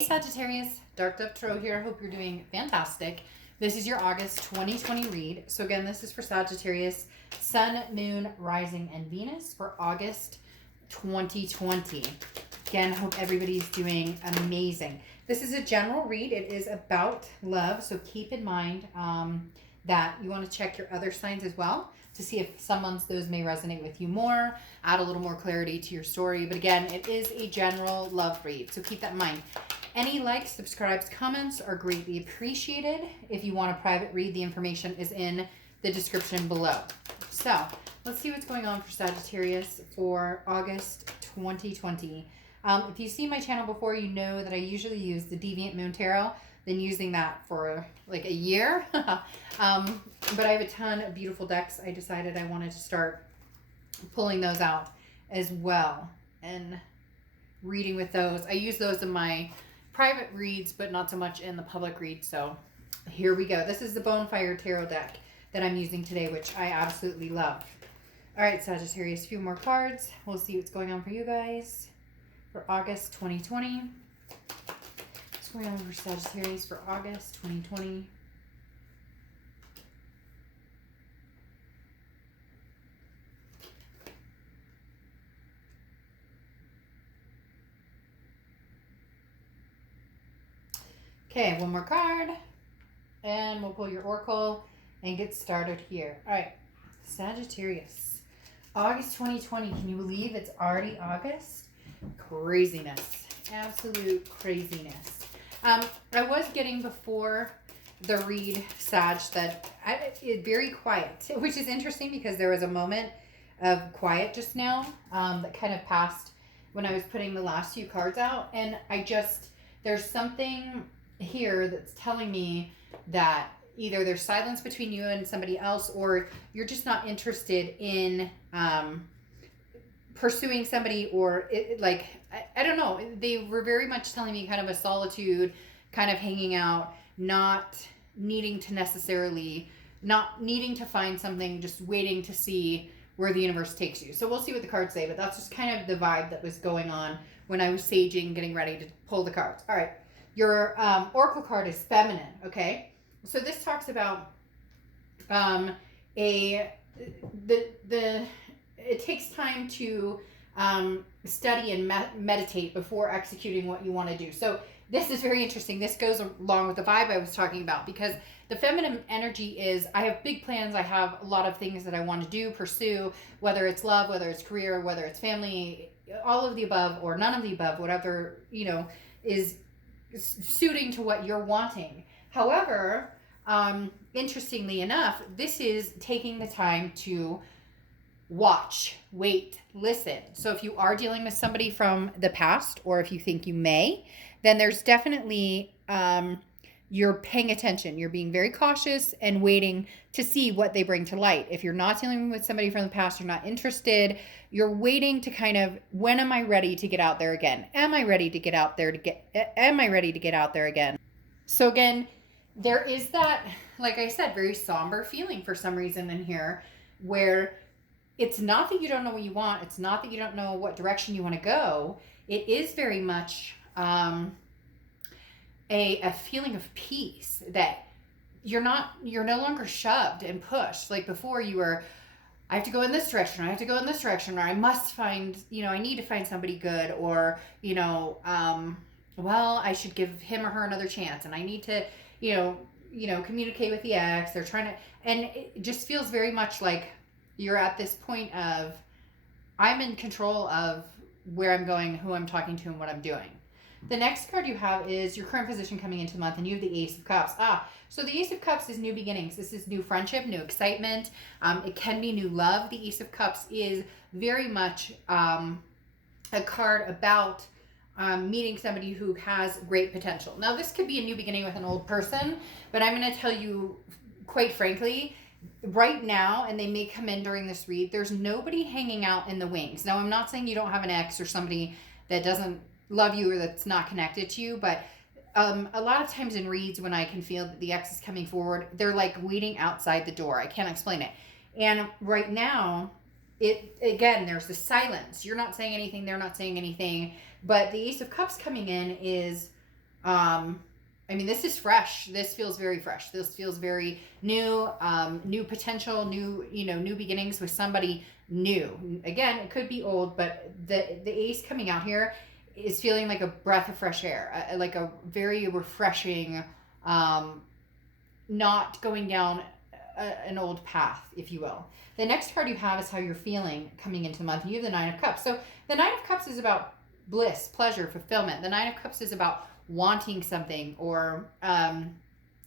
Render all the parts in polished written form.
Hey Sagittarius, Dark Dove Tarot here. Hope you're doing fantastic. This is your August 2020 read. So again, this is for Sagittarius, Sun, Moon, Rising, and Venus for August 2020. Again, hope everybody's doing amazing. This is a general read. It is about love. So keep in mind that you want to check your other signs as well to see if those may resonate with you more, add a little more clarity to your story. But again, it is a general love read. So keep that in mind. Any likes, subscribes, comments are greatly appreciated. If you want a private read, the information is in the description below. So let's see what's going on for Sagittarius for August 2020. If you see my channel before, you know that I usually use the Deviant Moon Tarot. Been using that for like a year. But I have a ton of beautiful decks. I decided I wanted to start pulling those out as well and reading with those. I use those in my private reads, but not so much in the public read. So here we go. This is the Bonfire Tarot deck that I'm using today, which I absolutely love. All right, Sagittarius, a few more cards. We'll see what's going on for you guys for August 2020. What's going on for Sagittarius for August 2020? Okay, one more card, and we'll pull your oracle and get started here. All right, Sagittarius, August 2020. Can you believe it's already August? Craziness, absolute craziness. I was getting before the read, Sag, that it's very quiet, which is interesting because there was a moment of quiet just now that kind of passed when I was putting the last few cards out, and there's something here that's telling me that either there's silence between you and somebody else, or you're just not interested in pursuing somebody, or I don't know. They were very much telling me kind of a solitude, kind of hanging out, not needing to find something, just waiting to see where the universe takes you. So we'll see what the cards say, but that's just kind of the vibe that was going on when I was saging, getting ready to pull the cards. All right. Your oracle card is feminine, okay? So this talks about it takes time to study and meditate before executing what you want to do. So this is very interesting. This goes along with the vibe I was talking about, because the feminine energy is, I have big plans. I have a lot of things that I want to do, pursue, whether it's love, whether it's career, whether it's family, all of the above or none of the above, whatever, is suiting to what you're wanting. However, interestingly enough, this is taking the time to watch, wait, listen. So if you are dealing with somebody from the past, or if you think you may, then there's definitely you're paying attention. You're being very cautious and waiting to see what they bring to light. If you're not dealing with somebody from the past, you're not interested, you're waiting to kind of, when am I ready to get out there again? Am I ready to get out there again? So again, there is that, like I said, very somber feeling for some reason in here, where it's not that you don't know what you want. It's not that you don't know what direction you want to go. It is very much a feeling of peace, that you're no longer shoved and pushed. Like before, you were, I have to go in this direction, or I have to go in this direction, or I must find, I need to find somebody good, or, well, I should give him or her another chance, and I need to, communicate with the ex. They're trying to, and it just feels very much like you're at this point of, I'm in control of where I'm going, who I'm talking to, and what I'm doing. The next card you have is your current position coming into the month, and you have the Ace of Cups. So the Ace of Cups is new beginnings. This is new friendship, new excitement. It can be new love. The Ace of Cups is very much a card about meeting somebody who has great potential. Now, this could be a new beginning with an old person, but I'm going to tell you, quite frankly, right now, and they may come in during this read, there's nobody hanging out in the wings. Now, I'm not saying you don't have an ex or somebody that doesn't love you or that's not connected to you, but a lot of times in reads, when I can feel that the ex is coming forward, they're like waiting outside the door. I can't explain it. And right now, there's the silence. You're not saying anything, they're not saying anything, but the Ace of Cups coming in is I mean, this is fresh. This feels very fresh. This feels very new, new potential, new beginnings with somebody new. Again, it could be old, but the ace coming out here is feeling like a breath of fresh air, like a very refreshing, not going down an old path, if you will. The next card you have is how you're feeling coming into the month. You have the Nine of Cups. So the Nine of Cups is about bliss, pleasure, fulfillment. The Nine of Cups is about wanting something, or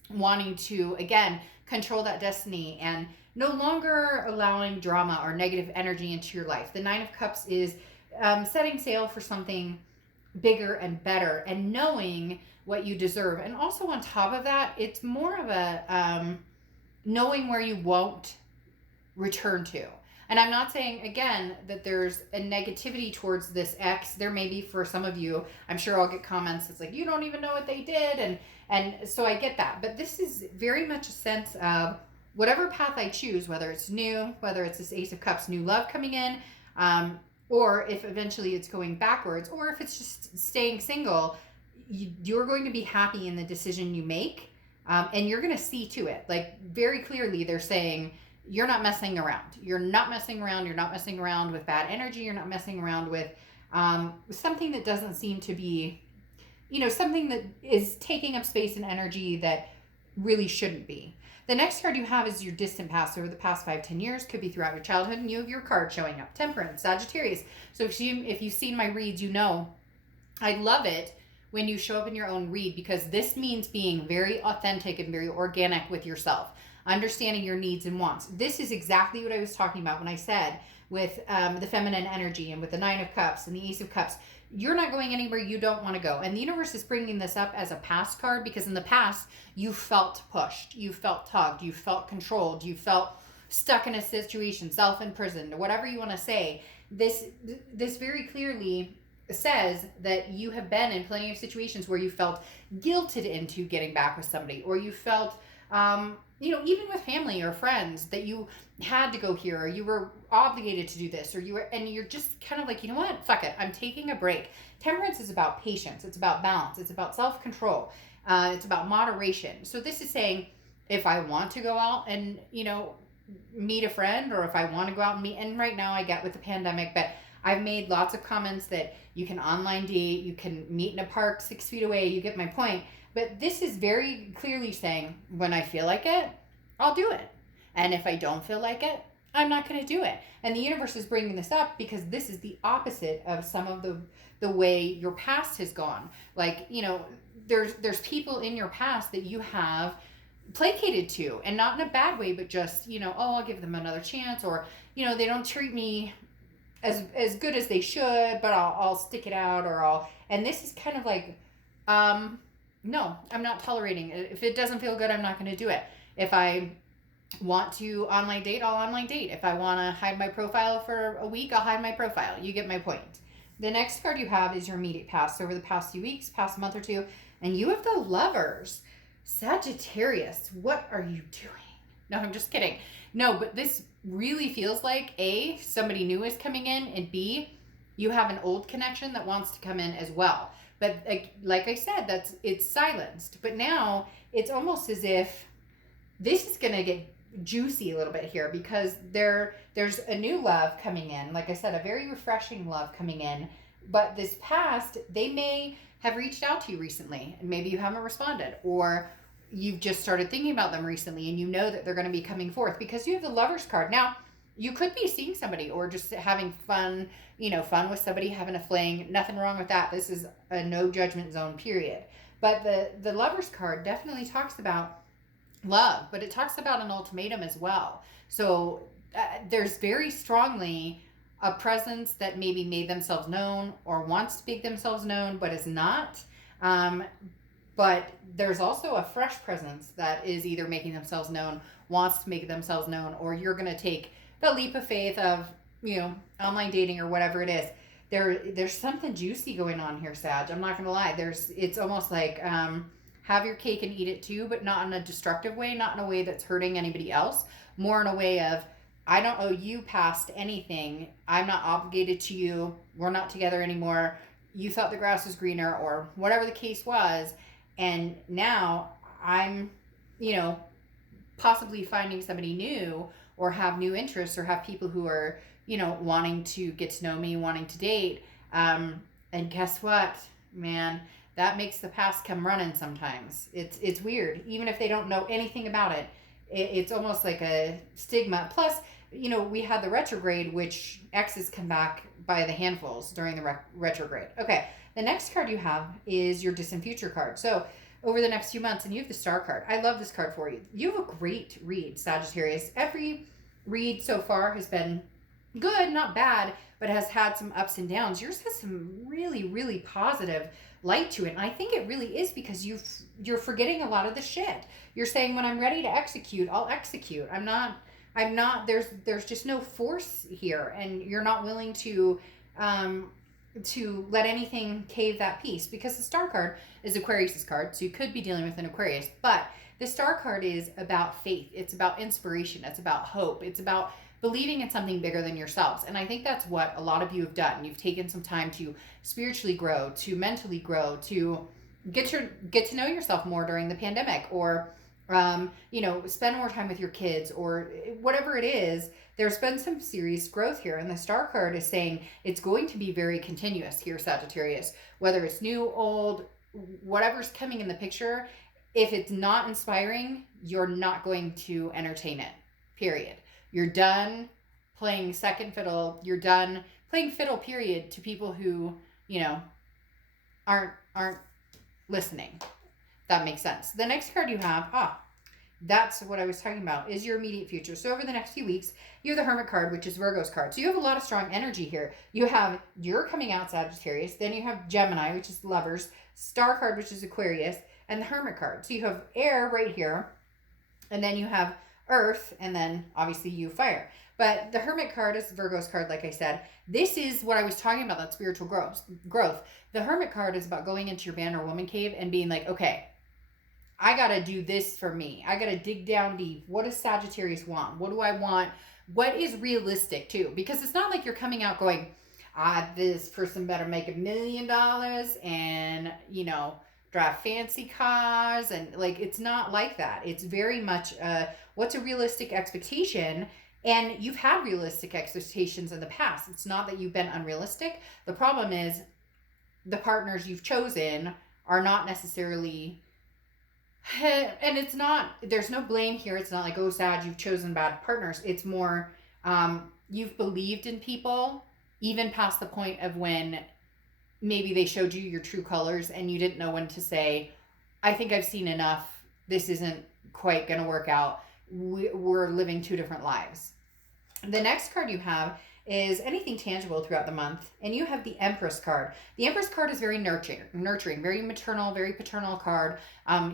wanting to, again, control that destiny and no longer allowing drama or negative energy into your life. The Nine of Cups is setting sail for something bigger and better and knowing what you deserve. And also on top of that, it's more of a knowing where you won't return to. And I'm not saying, again, that there's a negativity towards this ex. There may be for some of you. I'm sure I'll get comments that's like, you don't even know what they did. And so I get that. But this is very much a sense of whatever path I choose, whether it's new, whether it's this Ace of Cups, new love coming in, or if eventually it's going backwards, or if it's just staying single, you're going to be happy in the decision you make. And you're going to see to it. Like, very clearly, they're saying, you're not messing around. You're not messing around. You're not messing around with bad energy. You're not messing around with something that doesn't seem to be, something that is taking up space and energy that really shouldn't be. The next card you have is your distant past, over the past 5-10 years, could be throughout your childhood, and you have your card showing up, Temperance, Sagittarius. So if you've seen my reads, I love it when you show up in your own read, because this means being very authentic and very organic with yourself, understanding your needs and wants. This is exactly what I was talking about when I said with the feminine energy and with the Nine of Cups and the Ace of Cups. You're not going anywhere you don't want to go. And the universe is bringing this up as a past card because in the past, you felt pushed, you felt tugged, you felt controlled, you felt stuck in a situation, self-imprisoned, or whatever you want to say. This very clearly says that you have been in plenty of situations where you felt guilted into getting back with somebody, or you felt even with family or friends, that you had to go here, or you were obligated to do this, or you're just kind of like, you know what, fuck it, I'm taking a break. Temperance is about patience, it's about balance, it's about self-control, it's about moderation. So this is saying, if I want to go out and meet a friend, or if I want to go out and meet, and right now I get with the pandemic, but I've made lots of comments that you can online date, you can meet in a park 6 feet away, you get my point. But this is very clearly saying, when I feel like it, I'll do it. And if I don't feel like it, I'm not going to do it. And the universe is bringing this up because this is the opposite of some of the way your past has gone. Like, there's people in your past that you have placated to, and not in a bad way, but just, I'll give them another chance, or, they don't treat me as good as they should, but I'll stick it out, and this is kind of like, no, I'm not tolerating it. If it doesn't feel good, I'm not going to do it. If I want to online date, I'll online date. If I want to hide my profile for a week, I'll hide my profile. You get my point. The next card you have is your immediate past, over the past few weeks, past month or two, and you have the Lovers. Sagittarius, what are you doing? No, I'm just kidding. No, but this really feels like A, somebody new is coming in, and B, you have an old connection that wants to come in as well. But like I said, it's silenced. But now it's almost as if this is going to get juicy a little bit here, because there's a new love coming in. Like I said, a very refreshing love coming in. But this past, they may have reached out to you recently, and maybe you haven't responded, or you've just started thinking about them recently, and you know that they're going to be coming forth because you have the Lovers card. Now, you could be seeing somebody or just having fun, fun with somebody, having a fling. Nothing wrong with that. This is a no judgment zone, period. But the Lovers card definitely talks about love, but it talks about an ultimatum as well. So there's very strongly a presence that maybe made themselves known or wants to make themselves known, but is not. But there's also a fresh presence that is either making themselves known, wants to make themselves known, or you're going to take the leap of faith of, online dating or whatever it is. There's something juicy going on here, Sag. I'm not going to lie. It's almost like have your cake and eat it too, but not in a destructive way, not in a way that's hurting anybody else. More in a way of, I don't owe you past anything. I'm not obligated to you. We're not together anymore. you thought the grass was greener or whatever the case was. And now I'm, you know, possibly finding somebody new or have new interests or have people who are, you know, wanting to get to know me, wanting to date. And guess what, man? That makes the past come running sometimes. It's weird. Even if they don't know anything about it, it's almost like a stigma. Plus, you know, we had the retrograde, which exes come back by the handfuls during the retrograde. Okay, the next card you have is your distant future card. So over the next few months, and you have the star card. I love this card for you. You have a great read, Sagittarius. Every read so far has been good, not bad, but has had some ups and downs. Yours has some really, really positive light to it. And I think it really is because you're forgetting a lot of the shit. You're saying, when I'm ready to execute, I'll execute. I'm not, there's just no force here. And you're not willing to let anything cave that peace, because the star card is Aquarius's card. So you could be dealing with an Aquarius, but the star card is about faith. It's about inspiration. It's about hope. It's about believing in something bigger than yourselves. And I think that's what a lot of you have done. You've taken some time to spiritually grow, to mentally grow, to get to know yourself more during the pandemic, or you know, spend more time with your kids, or whatever it is. There's been some serious growth here, and the star card is saying it's going to be very continuous here, Sagittarius. Whether it's new, old, whatever's coming in the picture, if it's not inspiring, you're not going to entertain it, period. You're done playing second fiddle. You're done playing fiddle, period, to people who, you know, aren't listening. That makes sense. The next card you have, that's what I was talking about, is your immediate future. So over the next few weeks, you have the Hermit card, which is Virgo's card. So you have a lot of strong energy here. You have, you're coming out, Sagittarius. Then you have Gemini, which is lovers. Star card, which is Aquarius. And the Hermit card. So you have air right here. And then you have earth. And then obviously you fire. But the Hermit card is Virgo's card, like I said. This is what I was talking about, that spiritual growth. The Hermit card is about going into your man or woman cave and being like, okay, I got to do this for me. I got to dig down deep. What does Sagittarius want? What do I want? What is realistic too? Because it's not like you're coming out going, this person better make $1 million and, you know, drive fancy cars. And like, it's not like that. It's very much, what's a realistic expectation? And you've had realistic expectations in the past. It's not that you've been unrealistic. The problem is the partners you've chosen are not necessarily, and it's not, there's no blame here. It's not like, oh, Sag, you've chosen bad partners. It's more, you've believed in people even past the point of when maybe they showed you your true colors and you didn't know when to say, I think I've seen enough. This isn't quite going to work out. We're living two different lives. The next card you have is anything tangible throughout the month, and you have the Empress card. The Empress card is very nurturing, very maternal, very paternal card.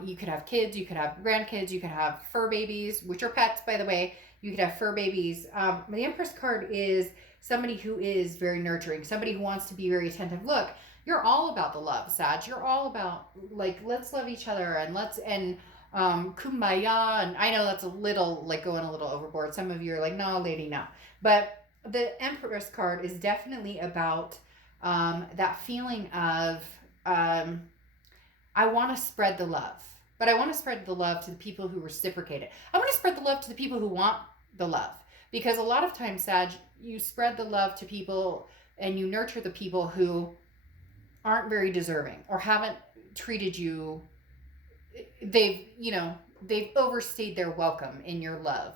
You could have kids, you could have grandkids, you could have fur babies, which are pets, by the way. You could have fur babies. The Empress card is somebody who is very nurturing, somebody who wants to be very attentive. Look, you're all about the love, Sag. You're all about, like, let's love each other and kumbaya. And I know that's a little, like, going a little overboard. Some of you are like, no, lady, no. But the Empress card is definitely about that feeling of, I want to spread the love. But I want to spread the love to the people who reciprocate it. I want to spread the love to the people who want the love. Because a lot of times, Sag, you spread the love to people and you nurture the people who aren't very deserving or haven't treated you. They've overstayed their welcome in your love.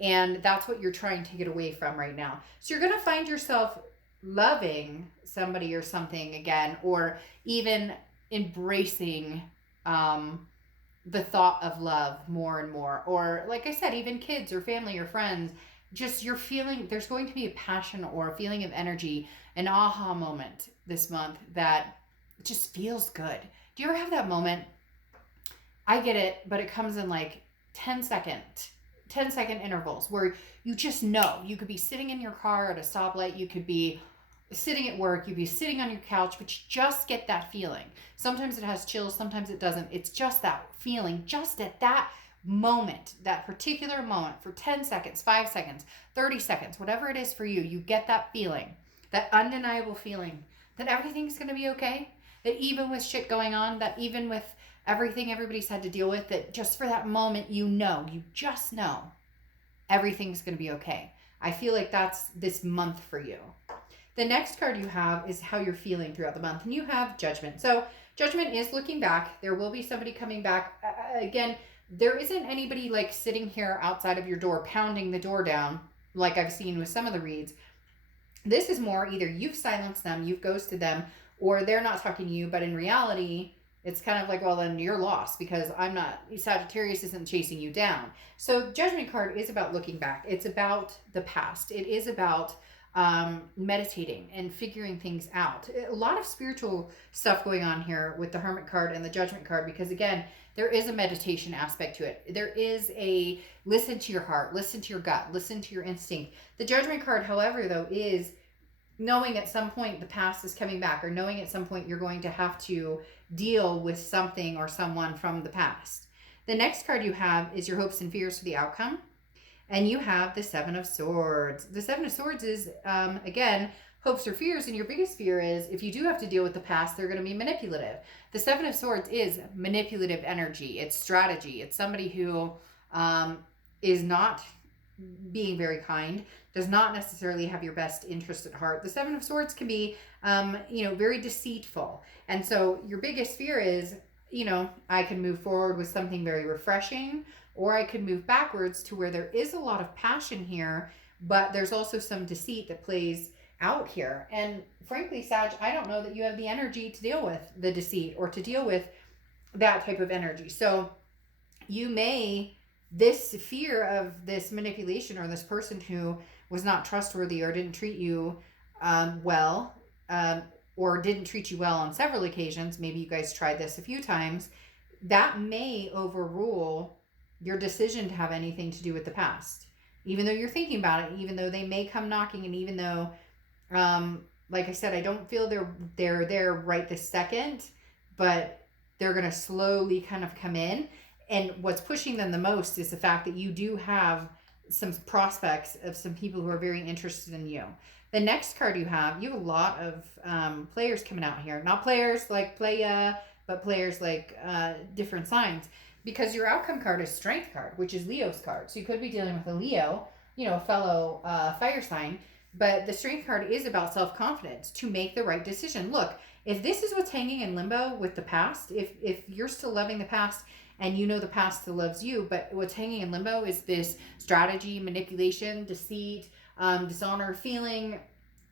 And that's what you're trying to get away from right now. So you're going to find yourself loving somebody or something again, or even embracing the thought of love more and more. Or like I said, even kids or family or friends, just you're feeling, there's going to be a passion or a feeling of energy, an aha moment this month that just feels good. Do you ever have that moment? I get it, but it comes in like 10-second intervals where you just know. You could be sitting in your car at a stoplight, you could be sitting at work, you'd be sitting on your couch, but you just get that feeling. Sometimes it has chills, sometimes it doesn't. It's just that feeling, just at that moment, that particular moment, for 10 seconds, 5 seconds, 30 seconds, whatever it is for you, you get that feeling, that undeniable feeling that everything's going to be okay. That even with shit going on, that even with everything everybody's had to deal with, that just for that moment, you just know everything's going to be okay. I feel like that's this month for you. The next card you have is how you're feeling throughout the month, and you have Judgment. So Judgment is looking back. There will be somebody coming back. Again, there isn't anybody like sitting here outside of your door, pounding the door down like I've seen with some of the reads. This is more either you've silenced them, you've ghosted them, or they're not talking to you, but in reality, it's kind of like, well, then you're lost because Sagittarius isn't chasing you down. So Judgment card is about looking back. It's about the past. It is about meditating and figuring things out. A lot of spiritual stuff going on here with the Hermit card and the Judgment card, because again, there is a meditation aspect to it. There is a listen to your heart, listen to your gut, listen to your instinct. The Judgment card, however, though, is knowing at some point the past is coming back, or knowing at some point you're going to have to deal with something or someone from the past. The next card you have is your hopes and fears for the outcome. And you have the Seven of Swords. The Seven of Swords is, again, hopes or fears. And your biggest fear is if you do have to deal with the past, they're going to be manipulative. The Seven of Swords is manipulative energy. It's strategy. It's somebody who is not being very kind, does not necessarily have your best interest at heart. The Seven of Swords can be, very deceitful. And so your biggest fear is, I can move forward with something very refreshing, or I could move backwards to where there is a lot of passion here, but there's also some deceit that plays out here. And frankly, Sag, I don't know that you have the energy to deal with the deceit or to deal with that type of energy. So this fear of this manipulation, or this person who was not trustworthy or didn't treat you well, or didn't treat you well on several occasions, maybe you guys tried this a few times, that may overrule your decision to have anything to do with the past. Even though you're thinking about it, even though they may come knocking, and even though, like I said, I don't feel they're there right this second, but they're going to slowly kind of come in. And what's pushing them the most is the fact that you do have some prospects of some people who are very interested in you. The next card you have a lot of players coming out here. Not players like playa, but players like different signs. Because your outcome card is Strength card, which is Leo's card. So you could be dealing with a Leo, a fellow fire sign. But the Strength card is about self-confidence to make the right decision. Look, if this is what's hanging in limbo with the past, if you're still loving the past and the past still loves you, but what's hanging in limbo is this strategy, manipulation, deceit, dishonor, feeling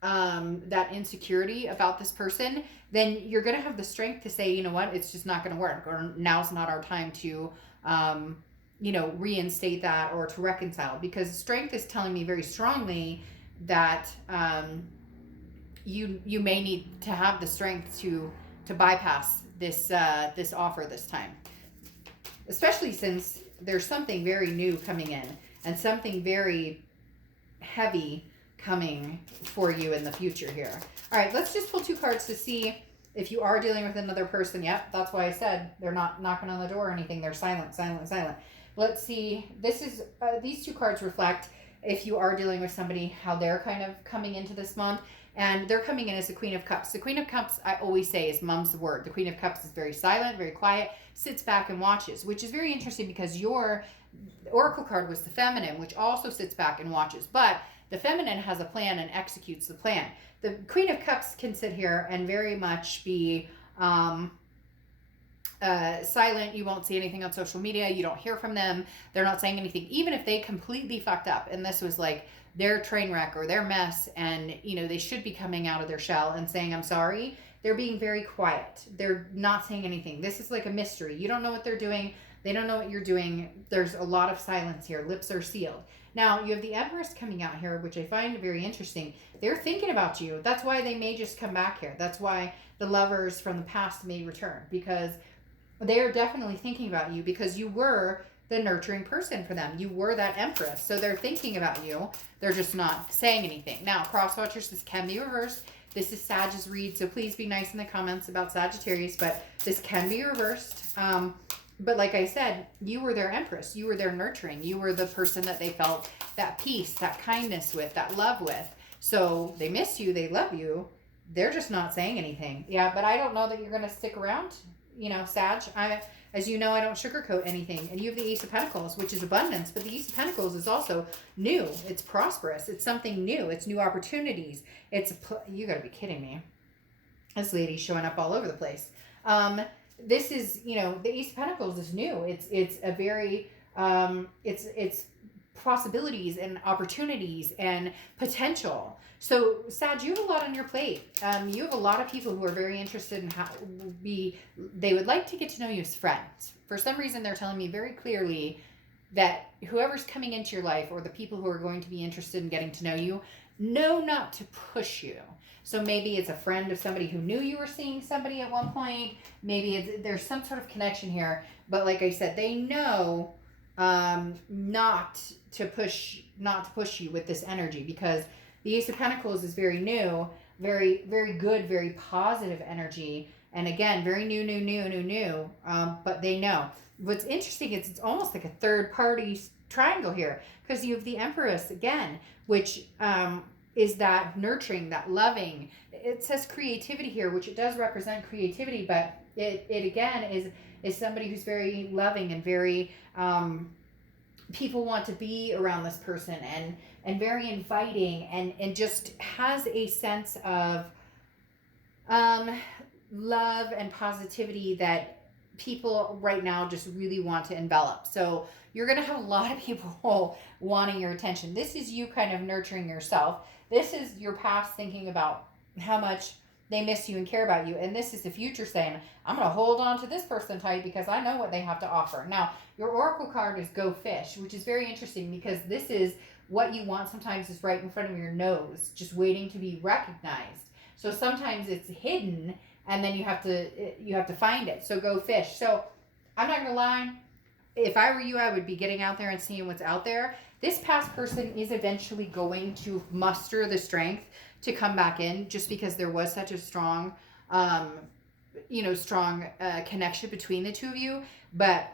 that insecurity about this person, then you're going to have the strength to say, you know what, it's just not going to work, or now's not our time to, reinstate that or to reconcile, because strength is telling me very strongly that you may need to have the strength to bypass this offer this time, especially since there's something very new coming in and something very heavy coming for you in the future here. All right, let's just pull 2 cards to see if you are dealing with another person. Yep, that's why I said they're not knocking on the door or anything. They're silent, silent, silent. Let's see. These 2 cards reflect if you are dealing with somebody, how they're kind of coming into this month. And they're coming in as the Queen of Cups. The Queen of Cups, I always say, is mom's word. The Queen of Cups is very silent, very quiet, sits back and watches, which is very interesting because your Oracle card was the Feminine, which also sits back and watches. But the Feminine has a plan and executes the plan. The Queen of Cups can sit here and very much be silent. You won't see anything on social media. You don't hear from them. They're not saying anything. Even if they completely fucked up and this was like their train wreck or their mess, and they should be coming out of their shell and saying, I'm sorry, they're being very quiet. They're not saying anything. This is like a mystery. You don't know what they're doing. They don't know what you're doing. There's a lot of silence here. Lips are sealed. Now, you have the Empress coming out here, which I find very interesting. They're thinking about you. That's why they may just come back here. That's why the lovers from the past may return, because they are definitely thinking about you, because you were the nurturing person for them. You were that Empress. So they're thinking about you. They're just not saying anything. Now, cross watchers, this can be reversed. This is Sag's read, so please be nice in the comments about Sagittarius, but this can be reversed. But like I said, you were their Empress. You were their nurturing. You were the person that they felt that peace, that kindness with, that love with. So they miss you. They love you. they're just not saying anything. Yeah, but I don't know that you're going to stick around, you know, Sag. As you know, I don't sugarcoat anything. And you have the Ace of Pentacles, which is abundance. But the Ace of Pentacles is also new. It's prosperous. It's something new. It's new opportunities. You got to be kidding me. This lady's showing up all over the place. This is, you know, the Ace of Pentacles is new. It's a very, it's possibilities and opportunities and potential. So, Sag, you have a lot on your plate. You have a lot of people who are very interested in they would like to get to know you as friends. For some reason, they're telling me very clearly that whoever's coming into your life or the people who are going to be interested in getting to know you, know not to push you. So maybe it's a friend of somebody who knew you were seeing somebody at one point. Maybe there's some sort of connection here. But like I said, they know not to push you with this energy, because the Ace of Pentacles is very new, very, very good, very positive energy. And again, very new. But they know. What's interesting is it's almost like a third party triangle here, because you have the Empress again, which is that nurturing, that loving. It says creativity here, which it does represent creativity, but it again is somebody who's very loving and very people want to be around this person, and very inviting, and just has a sense of love and positivity that people right now just really want to envelop. So you're going to have a lot of people wanting your attention. This is you kind of nurturing yourself. This is your past thinking about how much they miss you and care about you. And this is the future saying, I'm going to hold on to this person tight because I know what they have to offer. Now, your oracle card is Go Fish, which is very interesting, because this is what you want sometimes is right in front of your nose, just waiting to be recognized. So sometimes it's hidden, and then you have to find it. So go fish. So I'm not going to lie. If I were you, I would be getting out there and seeing what's out there. This past person is eventually going to muster the strength to come back in, just because there was such a strong, connection between the two of you. But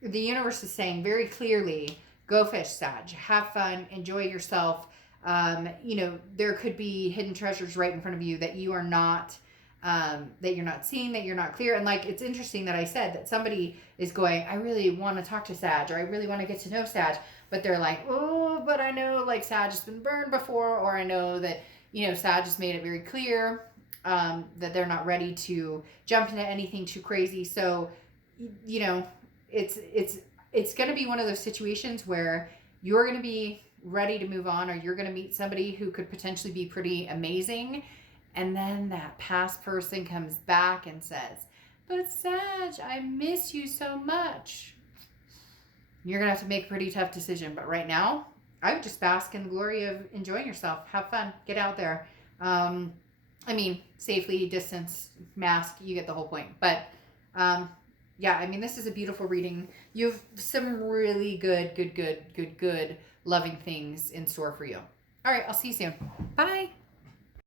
the universe is saying very clearly, go fish, Sag. Have fun. Enjoy yourself. There could be hidden treasures right in front of you that you are not that you're not seeing, that you're not clear. And like, it's interesting that I said that somebody is going, I really want to talk to Sag, or I really want to get to know Sag, but they're like, oh, but I know like Sag has been burned before, or I know that, Sag has made it very clear that they're not ready to jump into anything too crazy. So, it's going to be one of those situations where you're going to be ready to move on, or you're going to meet somebody who could potentially be pretty amazing. And then that past person comes back and says, but Sag, I miss you so much. You're going to have to make a pretty tough decision. But right now, I would just bask in the glory of enjoying yourself. Have fun. Get out there. Safely, distance, mask, you get the whole point. But, this is a beautiful reading. You have some really good, loving things in store for you. All right, I'll see you soon. Bye.